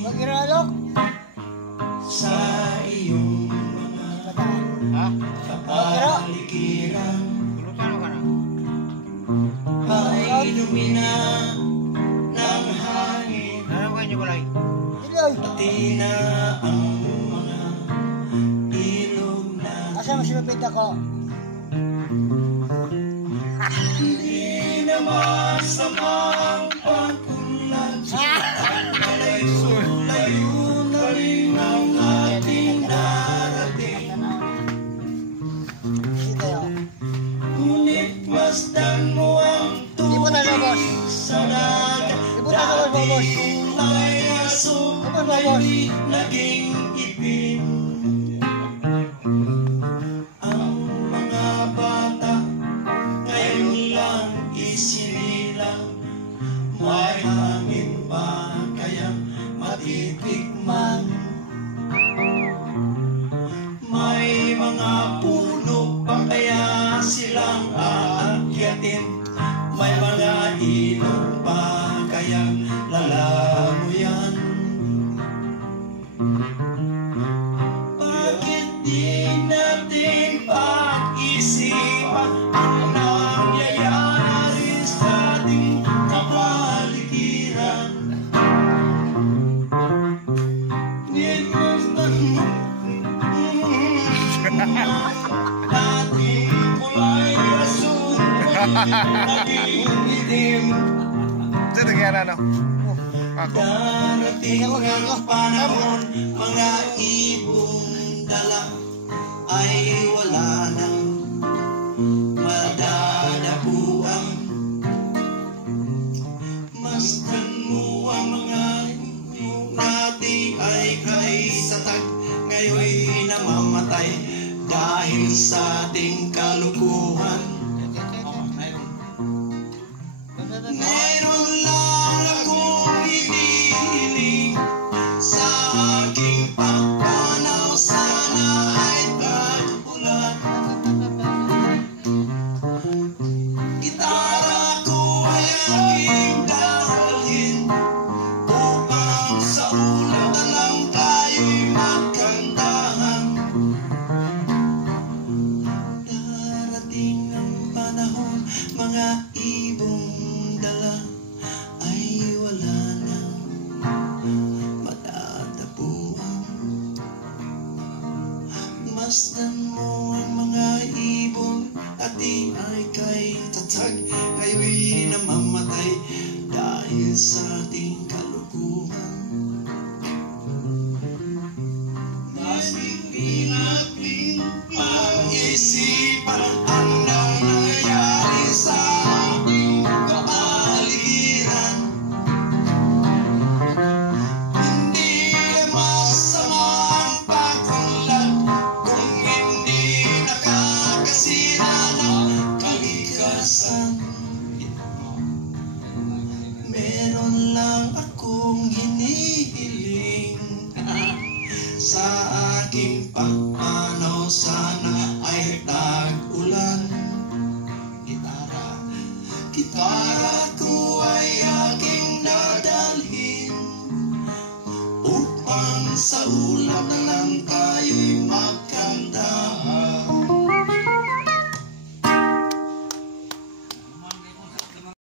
Mag-iralok. Sa iyong mga kapaligiran ay lumina ng hangin, pati na ang mga ilog na asa mo sinupit ako? hindi na masamang pagkulad. Layo na rin ang ating narating, ngunit masdan mo ang tubig sa dagat. Dating ay aso ay naging ipin. Ang mga bata ngayon lang isinilang, may hangin ba kayang matitikman? May mga puno pa kaya silang aakyatin? May mga ilog pa kayang lalamuyan? Bakit di natin pag-isipan ang nangyayari sa ating kapaligiran? Dating kulay asul naging itim. Ito nangyara no? Darating ang panahon, mga ibong dala ay wala nang madadapuan. Masdan mo ang mga ibong natin ay kay satag, ngayon namamatay dahil sa ating kalukuhan. Mayroon lang akong hinihiling sa aking pagpanaw, sana ay tag-ulan. Gitara ko ay aking dalhin upang sa ulan na lang tayo'y magkantahan. Darating ang panahon, mga ibong dala ay wala nang matatapuan. Masdan mo ang mga ibon at di ay kay tatag, ngayon namamatay dahil sa ating kalukuhan. Bakit di natin pag-isipan ang nangyayari sa ating kapaligiran? Hindi masama ang pagkulad kung hindi nakakasira ng kalikasan. Meron lang akong hinihiling sa aking pagpanaw, sana ay tag-ulan. Gitara ko ay aking dadalhin upang sa ulap na lang tayo